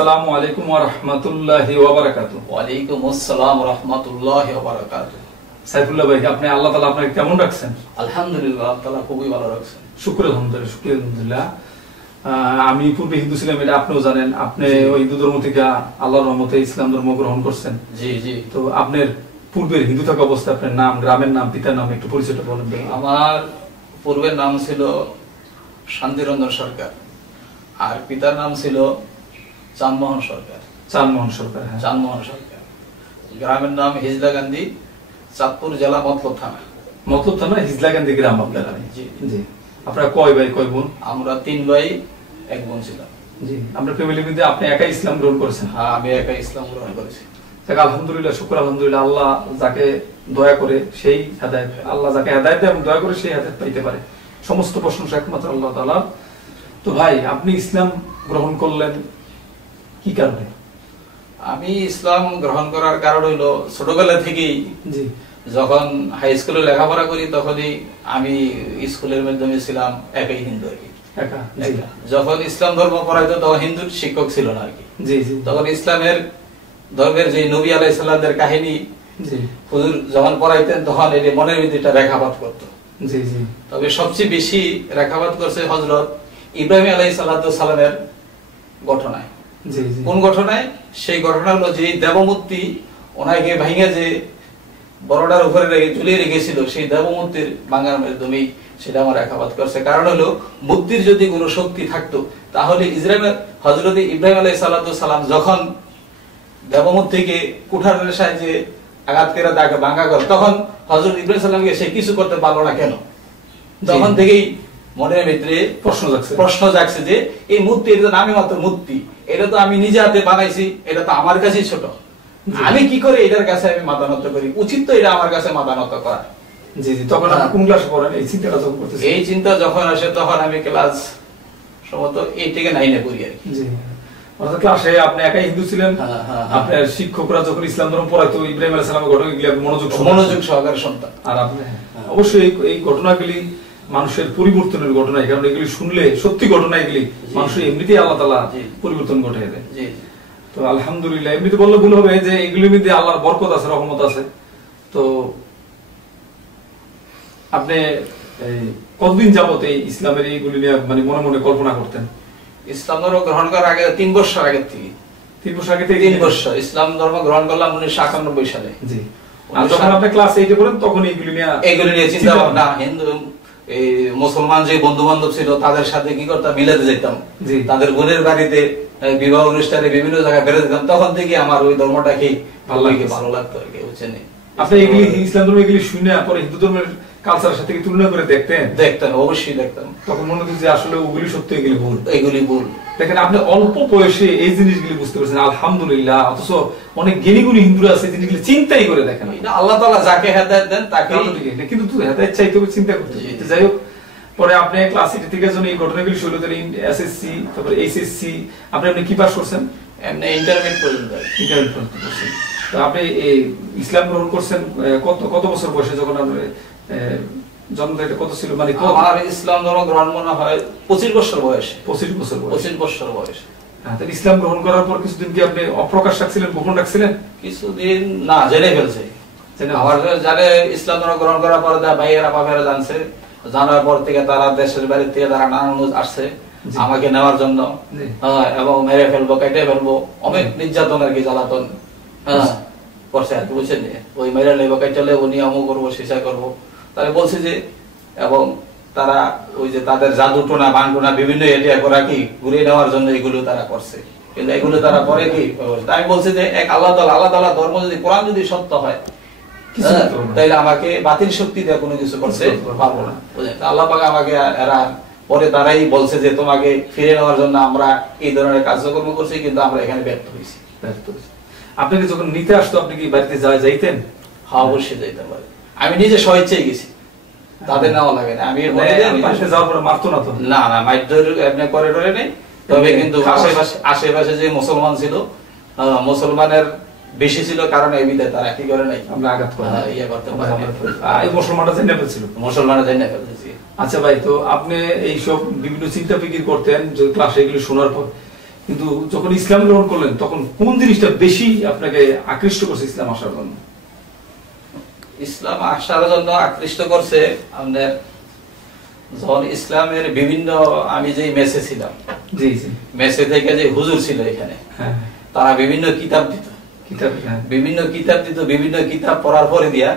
আসসালামু আলাইকুম ওয়া রাহমাতুল্লাহি ওয়া বারাকাতুহু। ওয়ালাইকুম আসসালাম ওয়া রাহমাতুল্লাহি ওয়া বারাকাতুহু। সাইফুল্লাহ ভাই, আপনি আল্লাহ তাআলা আপনাকে কেমন রাখছেন? আলহামদুলিল্লাহ, আল্লাহ তাআলা খুবই ভালো রাখছেন। শুকর আলহামদুলিল্লাহ, শুকর আলহামদুলিল্লাহ। আমি পূর্বে হিন্দু ছিলাম, এটা আপনিও জানেন। আপনি ওই হিন্দু ধর্ম থেকে আল্লাহর রহমতে ইসলাম ধর্ম গ্রহণ করছেন। জি জি। তো আপনার পূর্বের হিন্দু থাকা অবস্থায় আপনার নাম, গ্রামের নাম, পিতার নাম একটু পরিচয়টা বলেন। আমার পূর্বের নাম ছিল শান্তিরঞ্জন সরকার, আর পিতার নাম ছিল চাঁদমোহন সরকার। চাঁদমোহন সরকার, হ্যাঁ। চাঁদমোহন সরকার। গ্রামের নাম হিজলাকান্দি, চাঁদপুর জেলা, মতলব থানা। মতলব থানা, হিজলাকান্দি গ্রাম আপনার। জি জি। আপনারা কয় ভাই কয় বোন? আমরা 3 ভাই 1 বোন ছিলাম। জি। আপনার ফ্যামিলির মধ্যে আপনি একাই ইসলাম গ্রহণ করেছেন? হ্যাঁ, আমি একাই ইসলাম গ্রহণ করেছি। আলহামদুলিল্লাহ, শুকর আলহামদুলিল্লাহ। আল্লাহ যাকে দয়া করে সেই হেদায়েত, আল্লাহ যাকে হেদায়েত দেয় এবং দয়া করে সেই হেদায়েত পাইতে পারে। সমস্ত প্রশংসা একমাত্র আল্লাহ তাআলার। তো ভাই, আপনি ইসলাম গ্রহণ করলেন কি কারণে? আমি ইসলাম গ্রহণ করার কারণ হইল, ছোটবেলা থেকেই জি, যখন হাই স্কুলে লেখাপড়া করি তখনই আমি স্কুলের মাধ্যমে ছিলাম একাই হিন্দু আর কি। একা? যখন ইসলাম ধর্ম পড়াইতো তখন হিন্দুর শিক্ষক ছিল না আর কি। জি জি। তখন ইসলামের ধর্মের যে নবী আলাইহিস সালামের কাহিনী জি হুজুর যখন পড়াইতেন তখন এটি মনের ভিতরে একটা রেখাপাত করতো। জি জি। তবে সবচেয়ে বেশি রেখাপাত করছে হযরত ইব্রাহিম আলাইহিস সালামের ঘটনায়। জি জি। কোন ঘটনায়? সেই ঘটনা হলো যে দেবমূর্তি ওনাকে ভাঙে যে বড়টার উপরে ঝুলিয়ে রেখেছিল, সেই দেবমূর্তির ভাঙার মাধ্যমেই সেটা আমার রেখাপাত করছে। কারণ হলো, মূর্তির যদি কোনো শক্তি থাকতো তাহলে হযরত ইব্রাহিম আলাইহিস সালাম যখন দেবমূর্তিকে কুঠারের সাহায্যে আঘাত করে তাকে ভাঙা করে, তখন হযরত ইব্রাহিম সালামকে সে কিছু করতে পারলো না কেন? তখন থেকেই মনের ভিতরে প্রশ্ন জাগছে যে এই মূর্তি, এটা তো নামে মাত্র মূর্তি, এটা তো আমি নিজে হাতে বানাইছি, এটা তো আমার কাছেই ছোট, আমি কি করে এটার কাছে আমি মাথা নত করি? উচিত তো এটা আমার কাছে মাথা নত করা। জি জি। তখন আপনি কোন ক্লাসে পড়েন? এই চিন্তাটা যখন করতেছেন? এই চিন্তা যখন আসে তখন আমি ক্লাস সম্ভবত 8 থেকে 9 এ পড়ি আর কি। জি। অর্থাৎ ক্লাসে আপনি একাই হিন্দু ছিলেন। আপনার শিক্ষকরা যখন ইসলাম ধর্ম পড়াইতো, ইব্রাহিম আলাইহিস সালামের ঘটনাগুলি আপনি মনোযোগ সহকারে শুনতাম। আর আপনি অবশ্যই এই ঘটনাগুলি মানুষের পরিবর্তনের ঘটনা, কারণ এগুলি শুনলে সত্যি ঘটনা, এগুলি মানুষের এমনিতেই আল্লাহ তাআলা পরিবর্তন ঘটায় দেয়। জি। তো আলহামদুলিল্লাহ, এমনিতে বললে ভুল হবে যে এগুলির মধ্যে আল্লাহর বরকত আছে, রহমত আছে। তো আপনি কতদিন যাবত এই ইসলামের এইগুলি নিয়ে মানে মনে মনে কল্পনা করতেন? ইসলাম ধর্ম গ্রহণ করার আগে 3 বছর আগে থেকে। 3 বছর আগে থেকে? 3 বছর। ইসলাম ধর্ম গ্রহণ করলাম 1991 সালে। জি। আর যখন আপনি ক্লাস 8 এ পড়েন তখন এগুলি নিয়ে চিন্তা ভাবনা, হিন্দু এই মুসলমান যে বন্ধু বান্ধব ছিল তাদের সাথে কি করতাম, মিলাতে যেতাম। তাদের বোনের বাড়িতে বিবাহ অনুষ্ঠানে বিভিন্ন জায়গায় বেড়ে যেতাম। তখন থেকে আমার ওই ধর্মটাকে ভালো লাগতো আর কি, বুঝছেন? আপনি এগুলি ইসলাম ধর্ম এগুলি শুনে পরে হিন্দু ধর্মের কালচারের সাথে কি তুলনা করে দেখতেন? অবশ্যই দেখতাম। তখন মনে হতো যে আসলে ওগুলি সত্যি, এগুলি ভুল। দেখেন, আপনি অল্প বয়সে এই জিনিসগুলি বুঝতে পারছেন, আলহামদুলিল্লাহ। অথচ অনেক জ্ঞানী গুণী হিন্দুরা আছে জিনিসগুলি চিন্তাই করে দেখেন। আল্লাহ তাআলা যাকে হেদায়েত দেন তাকে, কিন্তু হেদায়েত চাইতে হবে, চিন্তা করতে হবে। যাই হোক, পরে আপনি ক্লাস 8 থেকে যখন এই ঘটনাগুলি শুরু করলেন, এসএসসি তারপরে এইচএসসি, আপনি কি পাস করছেন? এমনি ইন্টারমিডিয়েট পর্যন্ত। তো আপনি এই ইসলাম গ্রহণ করছেন কত বছর বয়সে? যখন আপনার জন্মটা কত ছিল? মানে আমার ইসলাম ধর্ম গ্রহণ মনে হয় 25 বছর বয়সে। 25 বছর বয়স। 25 বছর বয়সে। হ্যাঁ। তাহলে ইসলাম গ্রহণ করার পর কিছুদিন কি আপনি অপ্রকাশ রাখছিলেন, গোপন রাখছিলেন? কিছুদিন না, জেনে ফেলছে। আমার যারা ইসলাম ধর্ম গ্রহণ করার পর ভাইয়েরা বাবারা জানছে, জানার পর থেকে তারা দেশের বাড়ি থেকে তারা নানান আসছে আমাকে নেওয়ার জন্য, এবং মেরে ফেলবো, কেটে ফেলবো, অনেক নির্যাতন আর কি, জ্বালাতন করছে আর কি, বুঝছেন? ওই মেরে লেবো, কেটে লেবো, নিয়মও করবো, শিশা করবো। তাহলে বলছে যে, এবং তারা ওই যে তাদের জাদু টোনা বানটোনা বিভিন্ন এরিয়া করা কি ঘুরিয়ে নেওয়ার জন্য এগুলো তারা করছে। কিন্তু এগুলো তারা করে কি? আমি বলছি যে এক আল্লাহ তাআলা ধর্ম যদি, কোরআন যদি সত্য হয়, তাইলে আমাকে বাতিল শক্তি দিয়ে কোনো কিছু করতে পারবো না। আল্লাহ পাক আমাকে, এরা পরে তারাই বলছে যে তোমাকে ফিরে নেওয়ার জন্য আমরা এই ধরনের কার্যক্রম করছি, কিন্তু আমরা এখানে ব্যর্থ হয়েছি। আপনাকে যখন নিতে আসতো, আপনি কি বাড়িতে যাইতেন? হ্যাঁ, অবশ্যই যাইতে পারি। আমি নিজে স্বেচ্ছায় গেছি, তাদের নেওয়া লাগে না। আমি যাওয়ার পরে মারতো না তো? না না, মাইর এমনি করে টরে নেই। তবে কিন্তু আশেপাশে যে মুসলমান ছিল, মুসলমানের বেশি ছিল, কারণ এই বিধায় তারা কি করে নাই, আমরা আঘাত করে ইয়ে করতে পারি। এই মুসলমানরা জেনে ফেলছিল। মুসলমানরা জেনে ফেলতেছি। আচ্ছা ভাই, তো আপনি এই সব বিভিন্ন চিন্তা ফিকির করতেন যে ক্লাসে এগুলো শোনার পর, কিন্তু যখন ইসলাম গ্রহণ করলেন তখন কোন জিনিসটা বেশি আপনাকে আকৃষ্ট করছে ইসলাম আসার জন্য? ইসলাম আসার জন্য আকৃষ্ট করছে আমাদের যখন ইসলামের বিভিন্ন, আমি যে মেসে ছিলাম, জি জি, মেসে থেকে যে হুজুর ছিল এখানে, হ্যাঁ, তারা বিভিন্ন কিতাব দিত, বিভিন্ন কিতাব দিত, বিভিন্ন কিতাব পড়ার পরে দিয়া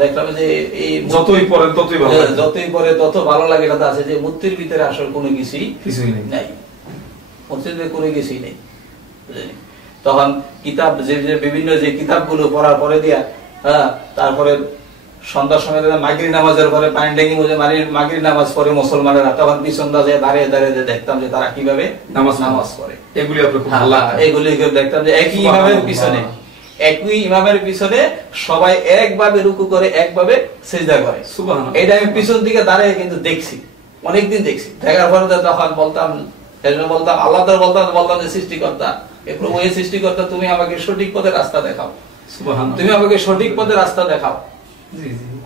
দেখলাম যে এই যতই পড়েন ততই ভালো, যতই পড়ে তত ভালো লাগে। এটা আছে যে মূর্তির ভিতরে আসলে কোনো কিছুই নাই, মূর্তির ভিতরে কোনো কিছুই নেই। তখন কিতাব যে বিভিন্ন যে কিতাবগুলো পড়ার পরে দিয়া, তারপরে সন্ধ্যার সময় মাগরিব নামাজের পরে পানি ডেঙ্গি মাগরিব নামাজ পড়ে মুসলমানেরা, তখন পিছন দাঁড়িয়ে দাঁড়িয়ে দেখতাম যে তারা কিভাবে নামাজ পড়ে। এগুলি এগুলি দেখতাম যে একই ইমামের পিছনে, একই ইমামের পিছনে সবাই একভাবে রুকু করে, একভাবে সিজদা করে। এটা আমি পিছন দিকে দাঁড়িয়ে কিন্তু দেখছি, অনেকদিন দেখছি। দেখার পরে তখন বলতাম আল্লাহ বলতাম যে সৃষ্টিকর্তা, প্রভু এই সৃষ্টিকর্তা, তুমি আমাকে সঠিক পথে রাস্তা দেখাও, তুমি আমাকে সঠিক পথে রাস্তা দেখাও।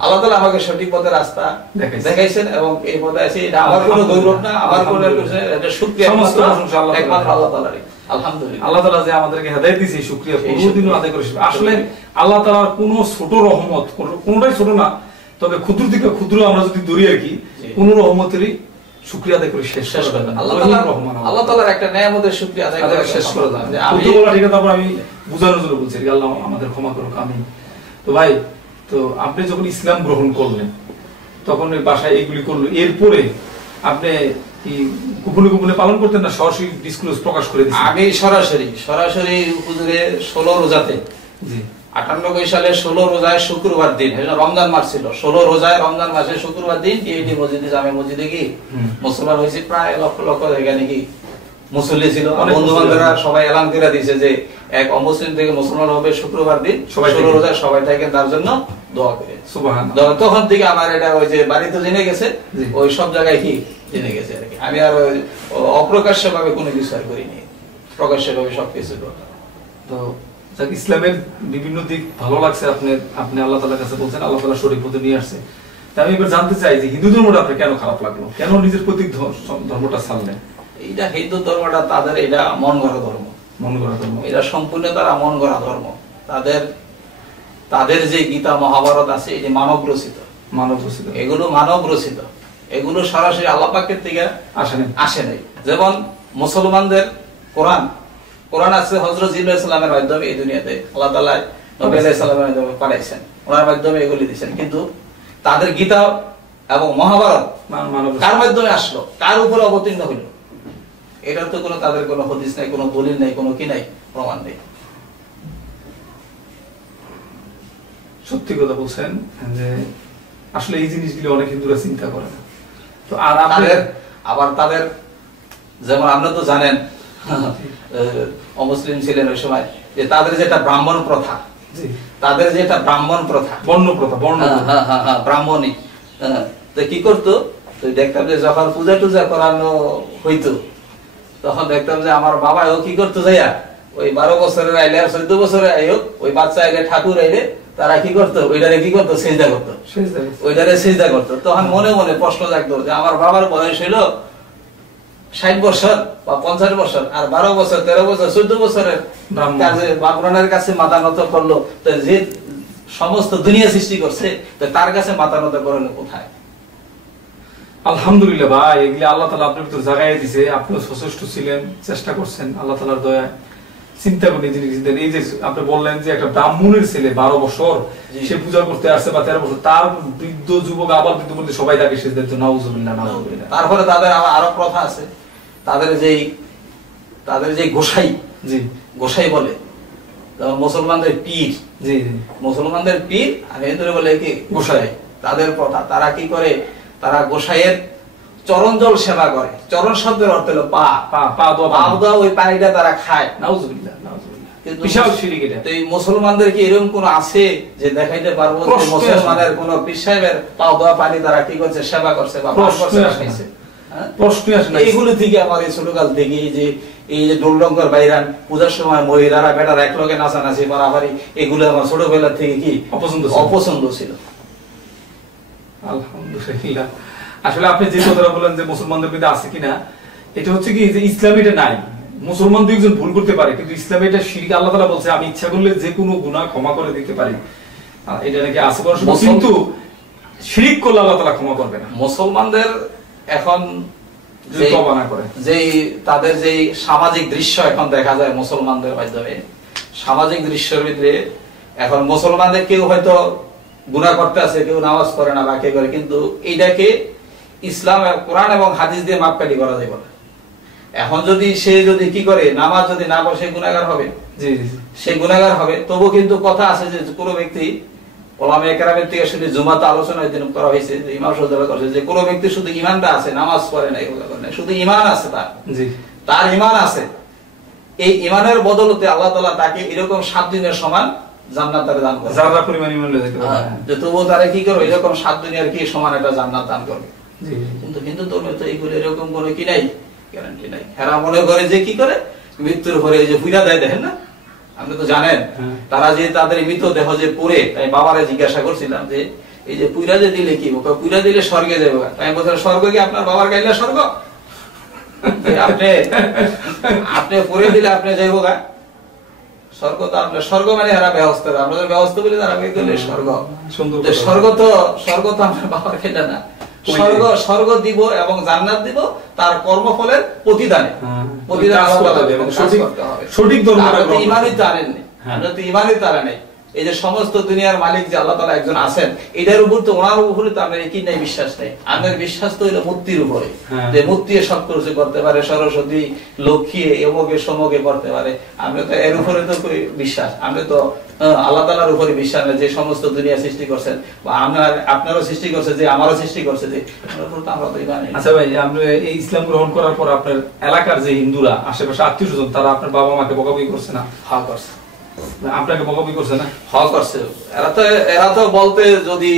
আল্লাহ তাআলা আমাকে সঠিক পথে রাস্তা দেখাইছেন এবং এই পথে আছে। এটা আমার কোনো গৌরব না, আমার কোনো এটা শুকরিয়া, সমস্ত প্রশংসা একমাত্র আল্লাহ তাআলারই। আলহামদুলিল্লাহ, আল্লাহ তাআলা যে আমাদেরকে হেদায়েত দিয়েছে, শুকরিয়া কোনদিনও আদায় করে। আসলে আল্লাহ তাআলার কোনো ছোট রহমত, কোনটাই ছোট না, তবে ক্ষুদ্র থেকে ক্ষুদ্র আমরা যদি ধরি আর কি, কোন রহমতেরই শুকরিয়া আদায় করে শেষ করবে না। আল্লাহ তাআলার একটা নেয়ামতের শুকরিয়া আদায় করে শেষ করে দাও। আমি বলা ঠিক আছে, তারপর আমি বুঝানোর জন্য বলছি, আল্লাহ আমাদের ক্ষমা করুক, আমিন। তো ভাই, তো আপনি যখন ইসলাম গ্রহণ করলেন তখন বাসায় এগুলি করলো, এরপরে আপনি কি গোপনে গোপনে পালন করতেন না সরাসরি ডিসক্লোজ প্রকাশ করে দিয়েছেন? আমি সরাসরি হুজুরে 16 রোজাতে, জি 98 সালে 16 রোজায় শুক্রবার দিন, রমজান মাস ছিল, 16 রোজায় রমজান মাসে শুক্রবার দিন টিএডি মসজিদে, জামে মসজিদে কি মুসলমান হয়েছে প্রায় লক্ষ লক্ষ, এখানে কি মুসল্লি ছিল। বন্ধু বান্ধবরা সবাই এলান করে দিয়েছে যে এক অমুসলিম থেকে মুসলমান হবে শুক্রবার দিন, 16 রোজায় সবাই থাকেন, তার জন্য দোয়া করে। সুবহানাল্লাহ। তখন থেকে আমার এটা ওই যে বাড়িতে জেনে গেছে, ওই সব জায়গায় কি জেনে গেছে আর কি। আমি আর অপ্রকাশ্য ভাবে কোনো কিছু আর করিনি, প্রকাশ্য ভাবে সবকিছু। তো ইসলামের বিভিন্ন দিক ভালো লাগছে আপনি আল্লাহ তাআলার কাছে বলছেন, আল্লাহ তাআলা শরীর পথে নিয়ে আসছে। তাই আমি এবার জানতে চাই যে হিন্দু ধর্মটা আপনার কেন খারাপ লাগলো, কেন নিজের প্রতীক ধর্মটা ছাড়লেন? এইটা হিন্দু ধর্মটা তাদের এটা মন গড়া ধর্ম, এটা সম্পূর্ণ তারা মন গড়া ধর্ম। তাদের যে গীতা মহাভারত আছে, এই যে মানব রচিত, এগুলো মানব রচিত, এগুলো সরাসরি আল্লাহ পাকের থেকে আসে নাই। যেমন মুসলমানদের কোরআন আছে হযরত জিবরাইল আলাইহিস সালামের মাধ্যমে এই দুনিয়াতে আল্লাহ তাআলা নবী আলাইহিস সালামের মাধ্যমে পাঠাইছেন, ওনার মাধ্যমে এগুলি দিয়েছেন। কিন্তু তাদের গীতা এবং মহাভারত কার মাধ্যমে আসলো, কার উপরে অবতীর্ণ হইল, এটার তো কোনো তাদের কোনো হাদিস নাই, কোনো দলিল নাই, কোনো কি নাই, প্রমাণ নেই। সত্যি কথা বলছেন যে আসলে এই জিনিসগুলো অনেক হিন্দুরা চিন্তা করে না। তো আর আবার তাদের, যেমন আপনারা তো জানেন অমুসলিম ছিলেন ওই সময়, যে তাদের যেটা ব্রাহ্মণ প্রথা, তাদের যেটা ব্রাহ্মণ প্রথা, বর্ণ ব্রাহ্মণী, তো কি করতো, দেখতাম যে যখন পূজা টুজা করানো হইতো, তখন দেখতাম যে আমার বাবাও কি করতো, যাইয়া ওই 12 বছরের আইলে আর 14 বছরের আইও ওই বাচ্চা আইলে ঠাকুর আইলে তারা কি করতো, ওইটারে কি করতো, সিজদা করতো, ওইটারে সিজদা করতো। তখন মনে মনে প্রশ্ন জাগতো যে আমার বাবার বয়স হইলো 60 বছর বা 50 বছর, আর 12 বছর 13 বছর 14 বছরের কাজে ব্রাহ্মণের কাছে মাথা নত করলো, তো যে সমস্ত দুনিয়া সৃষ্টি করছে, তো তার কাছে মাথা নত করলো কোথায়? আলহামদুলিল্লাহ ভাই, এগুলি আল্লাহ তাআলা আপনার ভিতর জাগায় দিয়েছে, আপনিও সচেষ্ট ছিলেন, চেষ্টা করছেন, আল্লাহ তাআলার দয়ায়। চিন্তা করেন এই জিনিস, এই যে আপনি বললেন যে একটা ব্রাহ্মণের ছেলে 12 বছর সে পূজা করতে আসছে, বা 13 বছর, তার বৃদ্ধ যুবক আবার বৃদ্ধ বলতে সবাই তাকে সিজদা দিত, নাউজুবিল্লাহ নাউজুবিল্লাহ। তারপরে তাদের আরো প্রথা আছে, তাদের যে গোসাই বলে, যেমন মুসলমানদের পীর, মুসলমানদের পীর আর হিন্দুরা বলে কি গোসাই। তাদের প্রথা, তারা কি করে, তারা গোসাইয়ের চরণ জল সেবা করে। চরণ শব্দের অর্থ হলো পা, ওই পানিটা তারা খায়। নাউজুবিল্লাহ নাউজুবিল্লাহ, বিশাল শিরক এটা। তো এই মুসলমানদের কি এরকম কোন আছে যে দেখাইতে পারবো যে মুসলমানের কোন পীর সাহেবের পা ধোয়া পানি তারা কি করছে, সেবা করছে বা পান করছে, খাইছে? এইগুলো থেকে আমার এই ছোটকাল থেকে এই যে ঢোল ডঙ্কর বাইরান পূজার সময় মহিলারা বেটারা একলগে নাচানাচি মারামারি, এগুলো আমার ছোটবেলা থেকে কি অপছন্দ ছিল। আলহামদুলিল্লাহ। আসলে আপনি যে কথাটা বলেন যে মুসলমানদের মধ্যে আছে কিনা, এটা হচ্ছে কি যে ইসলাম এটা নাই, মুসলমান দুইজন ভুল করতে পারে, কিন্তু ইসলামে এটা শিরক। আল্লাহ তাআলা বলছে আমি ইচ্ছা করলে যে কোনো গুনাহ ক্ষমা করে দিতে পারি, এটা নাকি আছে বড়, কিন্তু শিরক করলে আল্লাহ তাআলা ক্ষমা করবে না। মুসলমানদের এখন যে তাদের যে সামাজিক দৃশ্য এখন দেখা যায় মুসলমানদের মাধ্যমে, সামাজিক দৃশ্যের ভিতরে এখন মুসলমানদের কেউ হয়তো গুনাহ করতে আছে, কেউ নামাজ পড়ে না বা কে করে, কিন্তু এইটাকে ইসলাম কোরআন এবং হাদিস দিয়ে মাপকাঠি করা যাবে না। এখন যদি সে যদি কি করে নামাজ যদি না পড়ে সে গুনাহগার হবে, সে গুনাহগার হবে। তবু কিন্তু কথা আছে যে কোনো ব্যক্তি, ওলামায়ে কেরামের থেকে শুনে জুমাতে আলোচনা দিন করা হয়েছে যে ইমাম সাহেব করেছে যে কোনো ব্যক্তি শুধু ঈমানটা আছে, নামাজ পড়ে না, এগুলো করে না, শুধু ঈমান আছে তার ঈমান আছে, এই ঈমানের বদলতে আল্লাহ তাআলা তাকে এরকম 7 দিনের সমান জান্নাত দান করবে। যারা পরিমাণ ঈমান লয়ে যেতে পারে যে তবু তারা কি করবে, এরকম 7 দুনিয়ার কি সমান একটা জান্নাত দান করবে। কিন্তু হিন্দু ধর্মে তো এইগুলো এরকম কোনো কি নাই, গ্যারান্টি নাই। এরা মনে করে যে কি করে মৃত্যুর পরে যে পুইরা দেয়, দেখেন না, আপনি তো জানেন, তারা যে তাদের মৃতদেহ যে পুড়ে, তাই বাবারে জিজ্ঞাসা করছিলাম যে এই যে পুইরা যে দিলে কি হবে, পুইরা দিলে স্বর্গে যাবে। তাই বলছেন স্বর্গ কি আপনার বাবার গাইলে স্বর্গ? আপনি পুড়ে দিলে আপনি যাইব গা স্বর্গ? তো আপনার স্বর্গ মানে এরা ব্যবস্থা, আমাদের ব্যবস্থা বলে তারা দিলে স্বর্গ। স্বর্গ তো আপনার বাবার খেটা না, স্বর্গ দিব এবং জান্নাত দিব তার কর্মফলের প্রতিদানে। সঠিক ইমানই তো আনেননি, আমরা তো ইমানই তো আনেন নাই। এই যে সমস্ত দুনিয়ার মালিক যে আল্লাহ তাআলা একজন আছেন, এটার উপর তো ওনার উপরে তো আমাদের কি নাই, বিশ্বাস নাই। আমাদের বিশ্বাস তো হলো মূর্তির উপরে, যে মূর্তি সব কিছু করতে পারে, সরস্বতী লক্ষ্মী এমকে সমকে করতে পারে। আমরা তো এর উপরে তো বিশ্বাস, আমরা তো আল্লাহ তাআলার উপরে বিশ্বাস না, যে সমস্ত দুনিয়া সৃষ্টি করছেন বা আপনারও সৃষ্টি করছে, যে আমারও সৃষ্টি করছে, যে আমরা তো ইমান নাই। আচ্ছা ভাই, আপনি এই ইসলাম গ্রহণ করার পর আপনার এলাকার যে হিন্দুরা আশেপাশে আত্মীয়স্বজন, তারা আপনার বাবা মাকে বকাবকি করছে না? হ্যাঁ করছে। আপনাকে বকাবকি করছে না? হ্যাঁ করছে। এরা তো বলতে যদি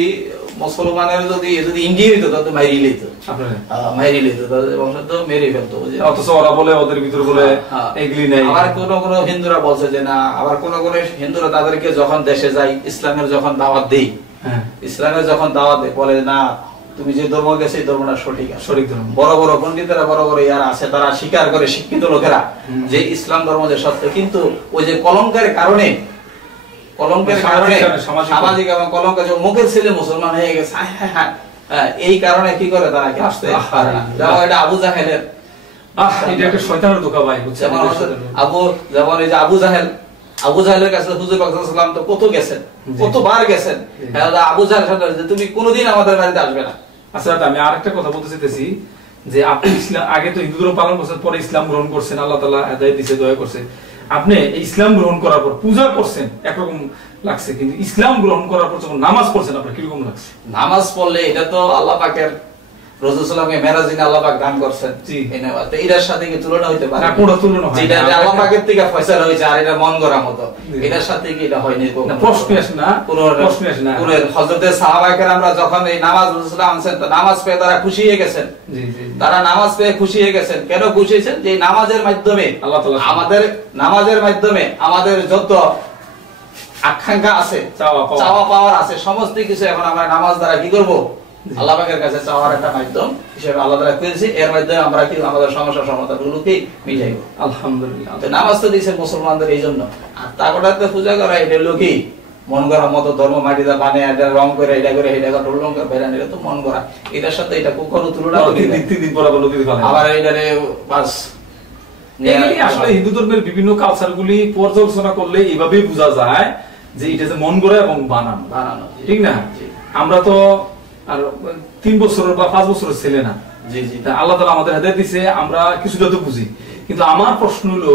মুসলমানের যদি ইন্ডিয়া হইতো তাহলে মাইরি লইতো, মাইরি লইতো, বংশ তো মেরে ফেলতো। অথচ ওরা বলে ওদের ভিতর বলে এগুলি নাই। আবার কোন হিন্দুরা বলছে যে না, আবার কোন হিন্দুরা তাদেরকে যখন দেশে যায় ইসলামের যখন দাওয়াত দেই, ইসলামের যখন দাওয়াত দেয় বলে না তুমি যে ধর্ম গেছে এই ধর্মটা সঠিক ধর্ম। বড় বড় পণ্ডিতেরা, বড় বড় ইয়ারা আছে, তারা স্বীকার করে, শিক্ষিত লোকেরা, যে ইসলাম ধর্ম যে সত্য। কিন্তু ওই যে কলঙ্কের কারণে সামাজিক এবং কলঙ্ক, যে মুখের ছেলে মুসলমান হয়ে গেছে, এই কারণে কি করে তারা কি আসতে পারে না। যেমন এটা আবু জাহেলের, এটা একটা শয়তানের ধোঁকা ভাই, যেমন এই যে আবু জাহেলের কাছে হুজুর পাক সাল্লাল্লাহু আলাইহি ওয়াসাল্লাম তো কত গেছেন, কতবার গেছেন। আবু জাহেল সাথে তুমি কোনোদিন আমাদের বাড়িতে আসবে না। আচ্ছা, আমি আরেকটা কথা বলতে চাইতেছি যে আপনি ইসলাম আগে তো হিন্দু ধর্ম পালন করছেন, পরে ইসলাম গ্রহণ করছেন, আল্লাহ তাআলা হেদায়েত দিয়েছে, দয়া করছে। আপনি ইসলাম গ্রহণ করার পর পূজা করছেন একরকম লাগছে, কিন্তু ইসলাম গ্রহণ করার পর যখন নামাজ পড়ছেন আপনার কিরকম লাগছে? নামাজ পড়লে এটা তো আল্লাহ পাকের, রাসূল সাল্লাল্লাহু আলাইহি ওয়াসাল্লামকে মেরাজে আল্লাহ পাক দান করেন, এই নামাজ তো এটার সাথে কি তুলনা হইতে পারে? না, কোনো তুলনা হয় না। যেটা আল্লাহ পাকের থেকে ফয়সালা হয়েছে আর এটা মন গড়া মতো, এটার সাথে কি এটা হয়নি? না, প্রশ্ন আসে না, প্রশ্ন আসে না। পুরো হযরতে সাহাবায়ে কেরামরা যখন এই নামাজ রাসূলুল্লাহ আনছেন, তো নামাজ পেয়ে তারা খুশি হয়ে গেছেন। জি জি, তারা নামাজ পেয়ে খুশি হয়ে গেছেন। কেন খুশি হয়েছেন? যে নামাজের মাধ্যমে আল্লাহ তাআলা আমাদের যত আকাঙ্ক্ষা আছে, চাওয়া পাওয়ার আছে, সমস্ত কিছু এখন আমরা নামাজ দ্বারা কি করব? আল্লাহ পাকের কাছে চাওয়ার একটা মাধ্যম হিসেবে আল্লাহ তাআলা করেছে। এর মাধ্যমে আমরা কি আমাদের সমস্যা সমাধানগুলোকে মিটাইব। আলহামদুলিল্লাহ। তো নামাজ তো দিয়েছে মুসলমানদের এই জন্য। আর তারপরে পূজা করা এটা লোকই মন গড়া মতো ধর্ম মাটিতে বানিয়ে এটা রং করে এটা করে এটা করে রং করে বেরান, এটা তো মন গড়া। এটার সাথে এটা কখনো তুলনা করি না। দিন বরাবর নদী ফেলে আবার এইটারে বাস আসলে হিন্দু ধর্মের বিভিন্ন কালচারগুলি পর্যালোচনা করলে এইভাবেই বোঝা যায় যে এটা যে মন গড়া এবং বানানো, ঠিক না? আমরা তো আর 3 বছর বা 5 বছরের ছেলে না। জি জি, আল্লাহ তাআলা আমাদের হেদায়েত দিয়েছে, আমরা কিছুটা তো বুঝি। কিন্তু আমার প্রশ্ন হলো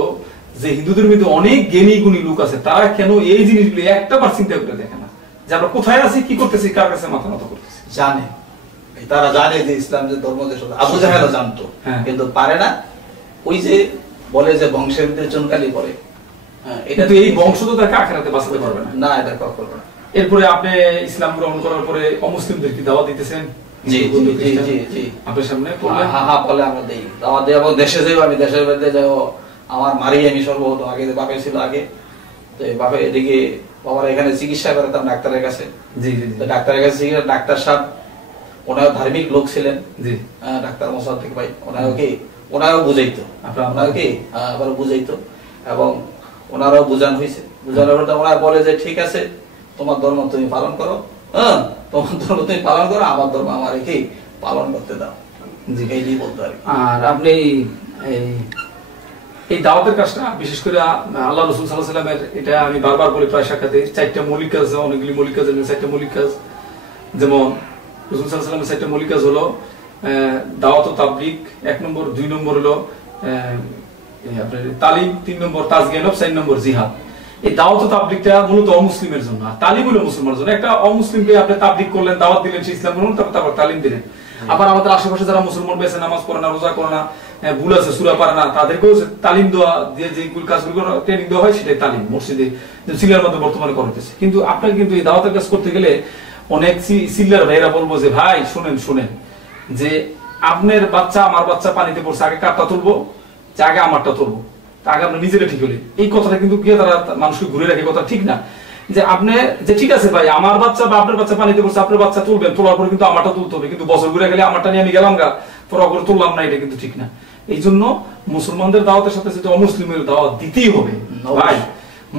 যে হিন্দুদের মধ্যে অনেক জ্ঞানী গুণী লোক আছে, তারা কেন এই জিনিসগুলো একটাবার চিন্তা করে দেখে না যে আমরা কোথায় আছি, কি করতেছি, কার কাছে মাথা নত করতেছি? জানে, তারা জানে যে ইসলাম যে ধর্ম, যে আবু জাহেলও জানতো, কিন্তু পারে না। ওই যে বলে যে বংশের ভিতরে চুনকালি পড়ে, এটা তো এই বংশ তো তাকে আখিরাতে বাঁচাতে পারবে না। না, এটা কখনো না। এরপরে আপনি ইসলাম গ্রহণ করার পরে অমুসলিমদের কি দাওয়াত দিতেছেন? জি জি জি জি, আপনার সামনে পড়লে হ্যাঁ বলে আমরা দেই, দাওয়াত দেব। দেশে যাই, আমি দেশের বাইরে যাব। আমার মারি আমি সর্বপ্রথম আগে বাপে ছিল আগে, তো বাপে এদিকে বাবার এখানে চিকিৎসা করতাম ডাক্তারের কাছে। জি জি, তো ডাক্তারের কাছে ডাক্তার সাহেব ওনার ধার্মিক লোক ছিলেন। জি, ডাক্তার মোসাদ্দেক ভাই, ওনাকে ওনারাও বুঝাইতো, ওনারা কি আবার বুঝাইতো, এবং ওনারাও বুঝানো হয়েছে। বুঝানোর পর ওনারা বলে যে ঠিক আছে তোমার ধর্ম তুমি পালন করো, হ্যাঁ তোমার ধর্ম তুমি পালন করো, আমার ধর্ম আমার কি পালন করতে দাও। এই বলতো আর কি। আর আপনি এই দাওয়াতের কাজটা বিশেষ করে আল্লাহ রাসূল সাল্লাল্লাহু আলাইহি ওয়াসাল্লামের, এটা আমি বারবার বলি প্রায় সাক্ষাতে, 4টা মৌলিক কাজ, অনেকগুলি মৌলিক কাজ, 4টা মৌলিক কাজ। যেমন রাসূল সাল্লাল্লাহু আলাইহি ওয়াসাল্লামের 4টা মৌলিক কাজ হলো দাওয়াত ও তাবলীগ 1 নম্বর, 2 নম্বর হলো আপনার তালিম, 3 নম্বর তাজগিয়ান, 4 নম্বর জিহাদ। এই দাওয়াত ও তাবলীগটা মূলত অমুসলিমের জন্য, আর তালিম হলো মুসলমানের জন্য। একটা অমুসলিমকে আপনি তাবলীগ করলেন, দাওয়াত দিলেন, সে ইসলাম গ্রহণ, তারপর তালিম দিলেন। আবার আমাদের আশেপাশে যারা মুসলমান বেছে নামাজ পড়ে না, রোজা করে না, ভুল আছে, সূরা পারে না, তাদেরকেও তালিম দেওয়া, যে কাজগুলো ট্রেনিং দেওয়া হয় সেটাই তালিম মসজিদে সিলের মধ্যে বর্তমানে করতেছে। কিন্তু আপনাকে কিন্তু এই দাওয়াতের কাজ করতে গেলে অনেক সিল্লার ভাইরা বলবো যে ভাই শুনেন যে আপনার বাচ্চা আমার বাচ্চা পানিতে পড়ছে, আগে কারটা তুলবো, যে আগে আমারটা তুলবো, আগে আপনার নিজেরা ঠিক হলে। এই কথাটা কিন্তু গিয়ে তারা মানুষকে ঘুরে রাখে, কথা ঠিক না। যে আপনি যে ঠিক আছে ভাই আমার বাচ্চা বা আপনার বাচ্চা পানিতে পড়ছে, আপনার বাচ্চা তুলবেন, তোলার পরে কিন্তু আমারটা তুলতে হবে, কিন্তু বছর ঘুরে গেলে আমারটা নিয়ে আমি গেলাম গা, তোরা করে তুললাম না, এটা কিন্তু ঠিক না। এই জন্য মুসলমানদের দাওয়াতের সাথে সাথে অমুসলিমের দাওয়াত দিতেই হবে ভাই।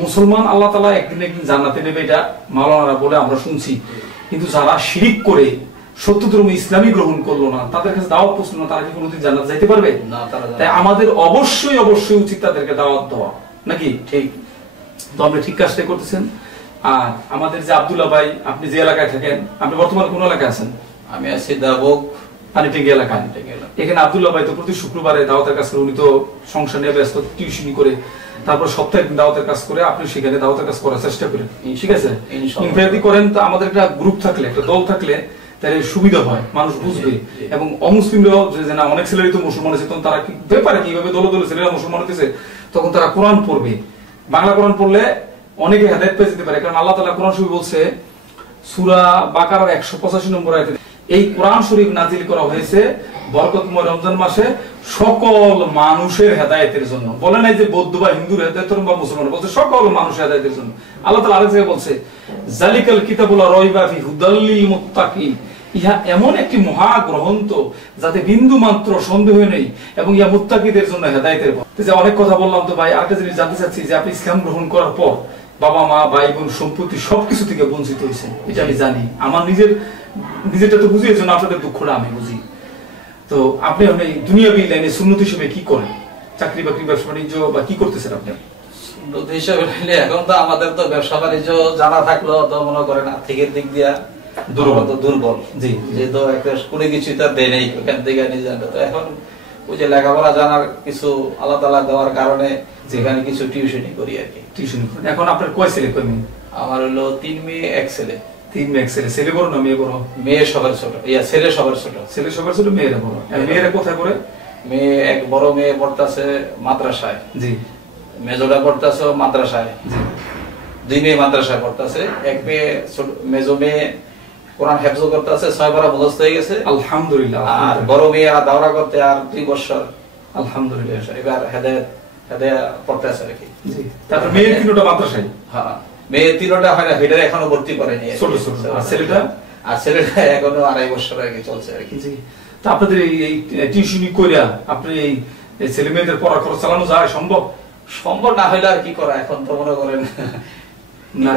মুসলমান আল্লাহ তাআলা একদিন জান্নাতে নেবে, এটা মাওলানারা বলে আমরা শুনছি, কিন্তু যারা শিরিক করে সত্য ধর্ম ইসলামী গ্রহণ করলো না, তাদের কাছে দাওয়াত পৌঁছলো না, তারা কি কোনোদিন জান্নাত যাইতে পারবে না? তাই আমাদের অবশ্যই উচিত তাদেরকে দাওয়াত দেওয়া, নাকি? ঠিক। তো আপনি ঠিক কাজটাই করতেছেন। আর আমাদের যে আব্দুল্লাহ ভাই, আপনি যে এলাকায় থাকেন, আপনি বর্তমানে কোন এলাকায় আছেন? আমি আছি দাবক পানিটেঙ্গি এলাকায়। এখানে আব্দুল্লাহ ভাই তো প্রতি শুক্রবারে দাওয়াতের কাজ করে, উনি তো সংসার নিয়ে ব্যস্ত, টিউশনি করে, তারপর সপ্তাহে একদিন দাওয়াতের কাজ করে, আপনি সেখানে দাওয়াতের কাজ করার চেষ্টা করেন, ঠিক আছে? ইনফ্যাক্টলি করেন। তো আমাদের একটা গ্রুপ থাকলে, একটা দল থাকলে তাহলে সুবিধা হয়, মানুষ বুঝবে। এবং অমুসলিমরাও যে না অনেক ছেলেরই তো মুসলমান আছে, তখন তারা কি ব্যাপারে কিভাবে দলে দলে ছেলেরা মুসলমান হতেছে, তখন তারা কোরআন পড়বে। বাংলা কোরআন পড়লে অনেকে হেদায়েত পেয়ে যেতে পারে, কারণ আল্লাহ তাআলা কোরআন শরীফ বলছে সূরা বাকারার 185 নম্বর আয়াতে, এই কোরআন শরীফ নাজিল করা হয়েছে বরকতময় রমজান মাসে সকল মানুষের হেদায়েতের জন্য। বলে নাই যে বৌদ্ধ বা হিন্দুর হেদায়েতের বা মুসলমান, বলছে সকল মানুষের হেদায়েতের জন্য। আল্লাহ তাআলা আরেক জায়গায় বলছে জালিকাল কিতাবুল রাইবা ফি হুদাল লিল মুত্তাকিন, ইহা এমন একটি মহা গ্রন্থ যাতে বিন্দু মাত্র সন্দেহ নেই, এবং ইহা মুত্তাকিদের জন্য হেদায়েতের পথ। যে অনেক কথা বললাম, তো ভাই আরেকটা জিনিস জানতে চাচ্ছি, যে আপনি ইসলাম গ্রহণ করার পর বাবা মা ভাই বোন সম্পত্তি সবকিছু থেকে বঞ্চিত হয়েছেন, এটা আমি জানি। আমার নিজেরটা তো বুঝি, এর জন্য আপনাদের দুঃখটা আমি বুঝি। তো আপনি এই দুনিয়াবি লাইনে সুন্নত হিসেবে কি করেন? চাকরি বাকরি, ব্যবসা বাণিজ্য বা কি করতেছেন আপনি? সুন্নত হিসেবে এখন তো আমাদের তো ব্যবসা বাণিজ্য জানা থাকলো তো মনে করেন আর্থিকের দিক দিয়া দুর্বল, জি, যেহেতু একটা কোনো কিছু তার দেয় নেই, ওখান থেকে নিজে। তো এখন ওই যে লেখাপড়া জানার কিছু আল্লাহ তাআলা দেওয়ার কারণে যেখানে কিছু টিউশনি করি আর কি। টিউশনি করেন। এখন আপনার কয় ছেলে কয় মেয়ে? আমার হলো 3 মেয়ে 1 ছেলে। 3 মেয়ে 1 ছেলে। ছেলে বড় না মেয়ে বড়? মেয়ে সবার ছোট, ছেলে সবার ছোট। ছেলে সবার ছোট, মেয়েরা বড়। মেয়েরা কোথায় পড়ে? মেয়ে এক বড় মেয়ে পড়তাছে মাদ্রাসায়, জি। মেজোটা পড়তাছে মাদ্রাসায়, জি। 2 মেয়ে মাদ্রাসায় পড়তাছে। এক মেয়ে ছোট, মেজো মেয়ে কোরআন হেফজ করতেছে, 6 বার মুখস্থ হয়ে গেছে, আলহামদুলিল্লাহ। আর বড় মেয়ে আর দাওরা করতে আর 2 বছর, আলহামদুলিল্লাহ। এবার হেদায়েত পড়তেছে আর কি, জি। তারপর মেয়ে 3টা মাদ্রাসায়। হ্যাঁ, মেয়ে 3টা হয় না, হেডার এখনো ভর্তি করেনি, ছোট ছোট। আর ছেলেটা এখনো 2.5 বছর আগে চলছে আর কি, জি। তো আপনাদের এই টিউশনি কইরা আপনি এই ছেলে মেয়েদের পড়া খরচ চালানো যায় সম্ভব? সম্ভব না হইলে আর কি করা, এখন তো মনে করেন না।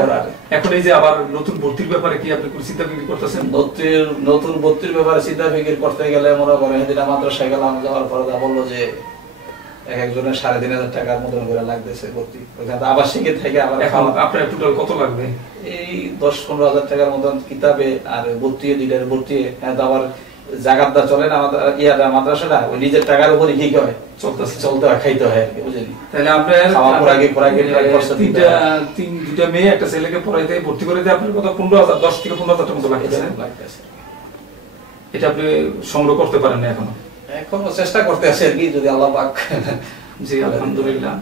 এখন এই যে আবার নতুন ভর্তির ব্যাপারে কি আপনি কোন চিন্তা ফিকির করতেছেন? নতুন ভর্তির ব্যাপারে চিন্তা ফিকির করতে গেলে মনে করেন সেদিন মাদ্রাসায় গেলাম, যাওয়ার পরে বললো যে এক একজনের 3,500 টাকার মতন করে লাগতেছে ভর্তি। ওখানে আবাসিকে থেকে আবার এখন আপনার টোটাল কত লাগবে? এই 10-15 হাজার টাকার মতন কিতাবে আর ভর্তি, 2টার ভর্তি। হ্যাঁ, তো আবার জায়গাটা চলে না আমাদের মাদ্রাসাটা, ওই নিজের টাকার উপরে কি হয়, চলতে হয়, খাইতে হয় আর কি, বুঝলেন? তাহলে আপনার দুইটা মেয়ে একটা ছেলেকে পড়াইতে ভর্তি করে দিয়ে আপনার কত 15,000, 10 থেকে 15,000 টাকা মতো লাগতেছে। এটা আপনি সংগ্রহ করতে পারেন না এখনো? এখনো চেষ্টা করতে আছে আর কি, যদি আল্লাহ পাক, জি, আলহামদুলিল্লাহ।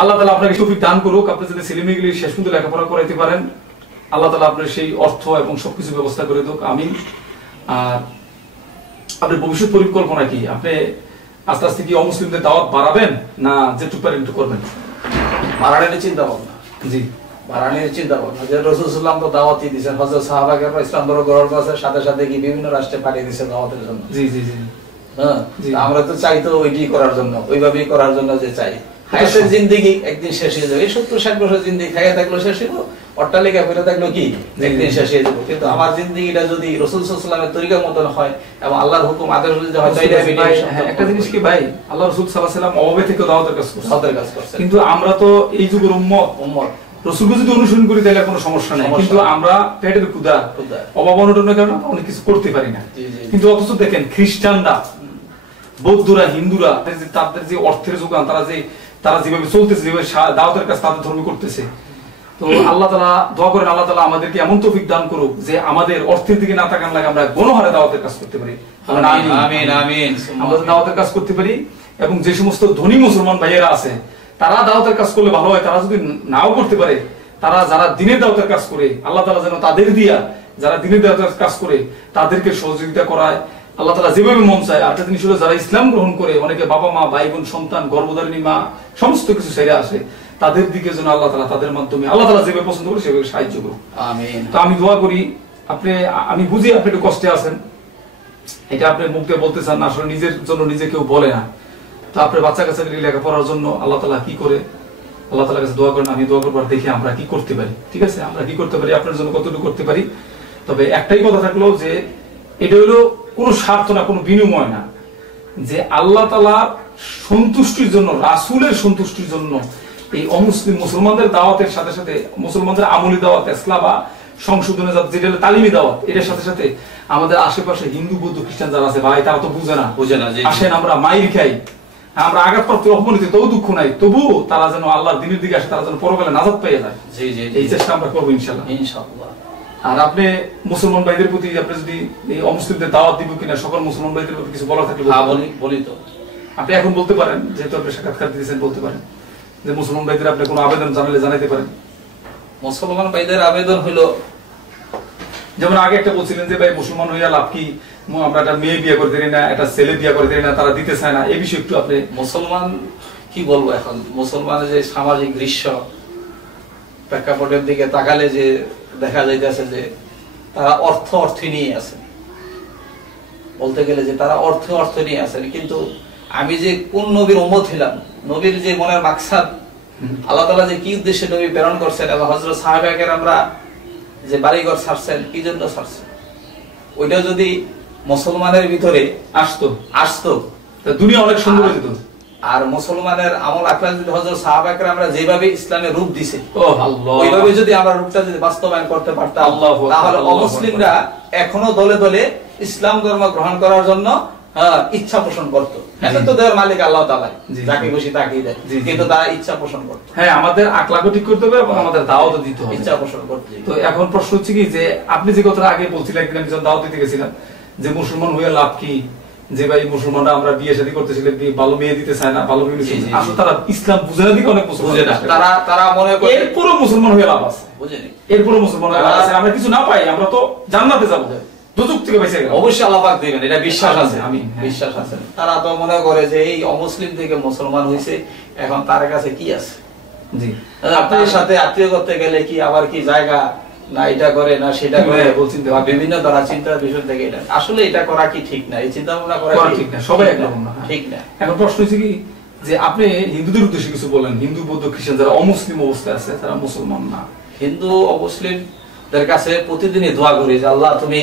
আল্লাহ তাআলা আপনাকে তৌফিক দান করুক, আপনি যদি ছেলে মেয়েগুলি শেষ পর্যন্ত লেখাপড়া করাইতে পারেন, আল্লাহ তাআলা আপনার সেই অর্থ এবং সবকিছু ব্যবস্থা করে দেখ, আমিন। আর আপনার ভবিষ্যৎ পরিকল্পনা কি? আপনি আস্তে আস্তে কি অমুসলিমদের দাওয়াত বাড়াবেন, না যেটুকু পারেন একটু করবেন? বাড়ানোর চিন্তা ভাবনা, জি, বাড়ানোর চিন্তা ভাবনা। যে রাসূল সাল্লাল্লাহু আলাইহি ওয়াসাল্লাম তো দাওয়াতই দিয়েছেন, হযরত সাহাবাগণরা ইসলাম ধর্ম গ্রহণ করেছে, সাথে সাথে কি বিভিন্ন রাষ্ট্রে পাঠিয়ে দিয়েছেন দাওয়াতের জন্য, জি জি জি। হ্যাঁ, আমরা তো চাই তো ওইটি করার জন্য, ওইভাবেই করার জন্য যে চাই। হায়াতের জিন্দেগি একদিন শেষ হয়ে যাবে, 70-60 বছর জিন্দেগি খাইয়া থাকলেও শেষ হইব, অট্টালিকা করে থাকলেও কি একদিন শেষ হয়ে যাবে। কিন্তু আমার জিন্দেগিটা যদি রাসূল সাল্লাল্লাহু আলাইহি ওয়াসাল্লামের তরিকার মতন হয় এবং আল্লাহর হুকুম আদেশ যদি হয়, তাইলে একটা জিনিস কি ভাই, আল্লাহ রাসূল সাল্লাল্লাহু আলাইহি ওয়াসাল্লাম অভাবে থেকে দাওয়াতের কাজ করছে, কিন্তু আমরা তো এই যুগের উম্মত, রাসূলকে যদি অনুসরণ করি তাহলে কোনো সমস্যা নেই, কিন্তু আমরা পেটের ক্ষুধা, অভাব অনটনের কারণে অনেক কিছু করতে পারি না। কিন্তু অথচ দেখেন খ্রিস্টানরা, বৌদ্ধরা, হিন্দুরা, তাদের যে অর্থের যোগান, তারা যেভাবে চলতেছে, যেভাবে দাওয়াতের কাজ তাদের ধর্ম করতেছে, তো আল্লাহ তাআলা দোয়া করেন আল্লাহ তাআলা আমাদেরকে এমন তৌফিক দান করুক যে আমাদের অর্থের দিকে না তাকান লাগে আমরা গণহারে দাওয়াতের কাজ করতে পারি। আমিন আমিন। আমরা দাওয়াতের কাজ করতে পারি, এবং যে সমস্ত ধনী মুসলমান ভাইয়েরা আছে তারা দাওয়াতের কাজ করলে ভালো হয়, তারা যদি নাও করতে পারে, তারা যারা দিনের দাওয়াতের কাজ করে আল্লাহ তাআলা যেন তাদের দিয়া, যারা দিনের দাওয়াতের কাজ করে তাদেরকে সহযোগিতা করায় আল্লাহ তাআলা যেভাবে মন চায়। আর একটা জিনিস হলো, যারা ইসলাম গ্রহণ করে, অনেকে বাবা মা, ভাই বোন, সন্তান, গর্ভধারিণী মা, সমস্ত কিছু ছেড়ে আসে, তাদের দিকে যেন আল্লাহ তাআলা তাদের মাধ্যমে আল্লাহ তাআলা যেভাবে পছন্দ করে সেভাবে সাহায্য করুন। আমিন। তো আমি দোয়া করি, আমি বুঝি আপনি একটু কষ্টে আছেন, এটা আপনি মুখ দিয়ে বলতে চান না, আসলে নিজের জন্য নিজে কেউ বলে না। তো আপনার বাচ্চা কাচ্চাদের লেখাপড়ার জন্য আল্লাহ তাআলা কি করে, আল্লাহ তাআলার কাছে দোয়া করেন, আমি দোয়া করবার দেখি আমরা কি করতে পারি। ঠিক আছে, আমরা কি করতে পারি, আপনার জন্য কতটুকু করতে পারি। তবে একটাই কথা থাকলো যে এটা হলো কোনো স্বার্থ না, কোনো বিনিময় না, যে আল্লাহ তাআলা সন্তুষ্টির জন্য, রাসূলের সন্তুষ্টির জন্য এই অমুসলিম মুসলমানদের দাওয়াতের সাথে সাথে, মুসলমানদের আমলি দাওয়াত, ইসলামা সংশোধনের যেটা তালিমি দাওয়াত, এটার সাথে সাথে আমাদের আশেপাশে হিন্দু, বৌদ্ধ, খ্রিস্টান যারা আছে ভাই, তারা তো বুঝে না। আসেন আমরা মাইর খাই, আমরা আঘাতপ্রাপ্ত, অপমানিত, তবু দুঃখ নাই, তবু তারা যেন আল্লাহর দ্বীনের দিকে আসে, তারা যেন পরকালে নাজাত পেয়ে যায়। এই চেষ্টা আমরা করবো ইনশাআল্লাহ। আর আপনি মুসলমান ভাইদের প্রতি, আপনি যদি এই অমুসলিমদের দাওয়াত দিব কিনা, সকল মুসলমান ভাইদের প্রতি কিছু বলার থাকলে বলি তো। আপনি এখন বলতে পারেন, যেহেতু আপনি সাক্ষাৎকার দিয়েছেন, বলতে পারেন যে মুসলমান ভাইদের আপনি কোনো আবেদন জানালে জানাইতে পারেন। মুসলমান ভাইদের আবেদন হলো, যেমন আগে একটা বলছিলেন যে ভাই মুসলমান হইয়া লাভ কি, আমরা একটা মেয়ে বিয়ে করে দিই না, একটা ছেলে বিয়ে করে দিই না, তারা দিতে চায় না, এই বিষয়ে একটু আপনি। মুসলমান কি বলবো, এখন মুসলমানের যে সামাজিক দৃশ্য প্রেক্ষাপটের দিকে তাকালে যে দেখা যাইতেছে যে তারা অর্থ নিয়ে আছে, বলতে গেলে যে তারা অর্থ নিয়ে আছেন। কিন্তু আমি যে কোন নবীর উম্মত হইলাম, নবীর যে মনের মাকসাদ, আল্লাহ তাআলা যে কি উদ্দেশ্যে নবী প্রেরণ করছেন, এবং হযরত সাহাবায়ে কেরামরা যে বাড়িঘর ছাড়ছেন, কি জন্য ছাড়ছেন, ওইটা যদি মুসলমানের ভিতরে আসতো দুনিয়া অনেক সুন্দর হয়ে যেত। আর মুসলমানের আমল আখলাক যদি হযরত সাহাবায়ে কেরামরা যেভাবে ইসলামের রূপ দিছে, ওইভাবে যদি আমরা রূপটা যদি বাস্তবায়ন করতে পারতাম, তাহলে অমুসলিমরা এখনো দলে দলে ইসলাম ধর্ম গ্রহণ করার জন্য ইচ্ছা পোষণ করত। এখন তো দেওয়ার মালিক আল্লাহ তাআলা, যাকে খুশি তাকেই দেয়, কিন্তু তারা ইচ্ছা পোষণ করত। হ্যাঁ, আমাদের আকলাকও ঠিক করতে হবে এবং আমাদের দাওয়াতও দিতে হবে, ইচ্ছা পোষণ করতে। তো এখন প্রশ্ন হচ্ছে কি, যে আপনি যে কথাটা আগে বলছিলেন, একদিন আমি যখন দাওয়াত দিতে গেছিলাম, যে মুসলমান হয়ে লাভ কি, যে ভাই মুসলমানরা আমরা বিয়ে শাদী করতেছিলাম, ভালো মেয়ে দিতে চায় না, ভালো মেয়ে, আসলে তারা ইসলাম বুঝে না, দিকে অনেক মুসলমান তারা মনে করে এরপরও মুসলমান হয়ে লাভ আছে, বুঝেনি, এরপরও মুসলমান হয়ে লাভ আছে। আমরা কিছু না পাই, আমরা তো জান্নাতে যাবো, দুজক থেকে বেঁচে গেলাম, অবশ্যই আল্লাহ পাক দিবেন, এটা বিশ্বাস আছে, আমি বিশ্বাস আছে। তারা তো মনে করে যে এই অমুসলিম থেকে মুসলমান হইছে, এখন তার কাছে কি আছে, জি, আপনার সাথে আত্মীয় করতে গেলে কি আবার কি জায়গা না, এটা করে না সেটা করে বলছেন, বিভিন্ন দ্বারা চিন্তার বিষয় থেকে এটা আসলে এটা করা কি ঠিক না, এই চিন্তা ভাবনা করা ঠিক না, সবাই একরকম না, ঠিক না। এখন প্রশ্ন হচ্ছে কি, যে আপনি হিন্দুদের উদ্দেশ্যে কিছু বলেন, হিন্দু, বৌদ্ধ, খ্রিস্টান যারা অমুসলিম অবস্থায় আছে, তারা মুসলমান না, হিন্দু অমুসলিমদের কাছে প্রতিদিনই দোয়া করি যে আল্লাহ তুমি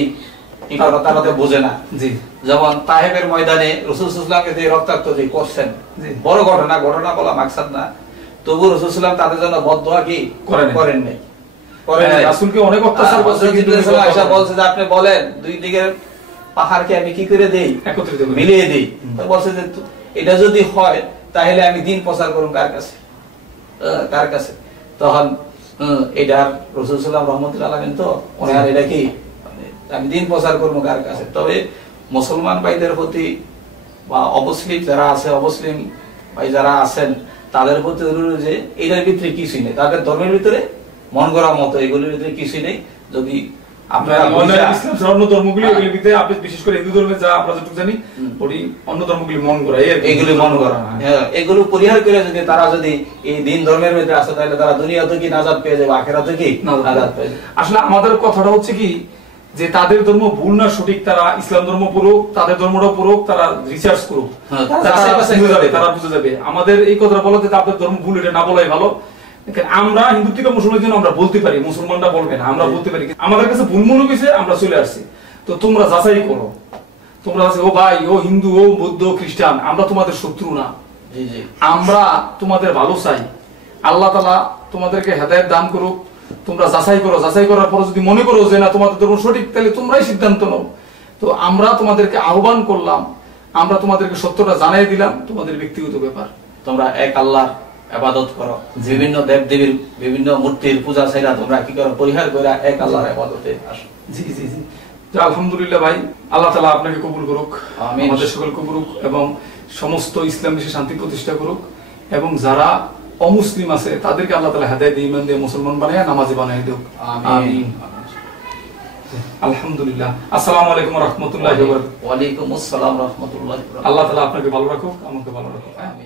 কি করো, তারা তো বোঝে না। জি, যেমন তাহেবের ময়দানে রাসূল সাল্লাল্লাহু আলাইহি ওয়াসাল্লামকে যে রক্তাক্ত যে করছেন, বড় ঘটনা বলা মাকসাদ না, তবু রাসূল সাল্লাল্লাহু আলাইহি ওয়াসাল্লাম তাদের জন্য বদদোয়া কি করেন নাই, রাসূলকে অনেক অত্যাচার করছে, কিন্তু আয়েশা বলছে যে আপনি বলেন দুই দিকের পাহাড়কে আমি কি করে দেই, একত্রিত মিলিয়ে দেই। তো বলছে যে এটা যদি হয় তাহলে আমি দিন প্রচার করব কার কাছে, তখন এটা রাসূল সাল্লাল্লাহু আলাইহি রহমাতুল্লাহ আলাইহি তো ওনার এটা কি আমি দিন প্রচার করবো কার কাছে। তবে মুসলমান ভাইদের প্রতি বা অমুসলিম যারা আছে, অমুসলিম ভাই যারা আছেন, তাদের প্রতি অনুরোধ যে এটার ভিতরে কিছুই নেই, তাদের ধর্মের ভিতরে মন গড়া মতো এগুলোর ভিতরে কিছুই নেই। যদি আপনারা ইসলাম অন্য ধর্মগুলি এগুলির ভিতরে, আপনি বিশেষ করে হিন্দু ধর্মে যা আমরা যেটুকু জানি, ওই অন্য ধর্মগুলি মন গড়া, এগুলি মন গড়া, এগুলো পরিহার করে যদি তারা যদি এই দিন ধর্মের ভিতরে আসে, তাহলে তারা দুনিয়াতে কি নাজাত পেয়ে যাবে, আখিরাতে কি নাজাত পেয়ে যাবে। আসলে আমাদের কথাটা হচ্ছে কি, যে তাদের ধর্ম ভুল না সঠিক, তারা ইসলাম ধর্ম পড়ুক, তাদের ধর্মটাও পড়ুক, তারা রিসার্চ করুক, তারা বুঝে যাবে। আমাদের এই কথাটা বলা যে আপনাদের ধর্ম ভুল, এটা না বলাই ভালো। আমরা হিন্দু থেকে মুসলমানের জন্য আমরা বলতে পারি, মুসলমানরা বলবে না, আমরা বলতে পারি। আমাদের কাছে ভুল মনে হয়েছে, আমরা চলে আসছি। তো তোমরা যাচাই করো, তোমরা ও ভাই, ও হিন্দু, ও বৌদ্ধ, খ্রিস্টান, আমরা তোমাদের শত্রু না, আমরা তোমাদের ভালো চাই। আল্লাহ তাআলা তোমাদেরকে হেদায়েত দান করুক। তোমরা যাচাই করো, যাচাই করার পর যদি মনে করো যে না তোমাদের ধর্ম সঠিক, তাহলে তোমরাই সিদ্ধান্ত নাও। তো আমরা তোমাদেরকে আহ্বান করলাম, আমরা তোমাদেরকে সত্যটা জানাই দিলাম, তোমাদের ব্যক্তিগত ব্যাপার। তোমরা এক আল্লাহর ইবাদত করো, বিভিন্ন দেব দেবীর বিভিন্ন মূর্তির পূজা ছাইরা তোমরা কি করো, পরিহার করে এক আল্লাহর ইবাদতে আসো। জি জি জি। তো আলহামদুলিল্লাহ ভাই, আল্লাহ তাআলা আপনাকে কবুল করুক, আমাদের সকল কবুল করুক, এবং সমস্ত ইসলাম দেশে শান্তি প্রতিষ্ঠা করুক, এবং যারা অমুসলিম আছে তাদেরকে আল্লাহ তাআলা হেদায়েত দিয়ে, ঈমান দিয়ে মুসলমান বানায়, নামাজি বানায় দিক। আমিন। আলহামদুলিল্লাহ। আসসালামু আলাইকুম ওয়া রাহমাতুল্লাহি ওয়া বারাকাতুহু। ওয়া আলাইকুম আসসালাম ওয়া রাহমাতুল্লাহি ওয়া বারাকাতুহু। আল্লাহ তাআলা আপনাকে ভালো রাখুক, আমাকে ভালো রাখুক। আমিন।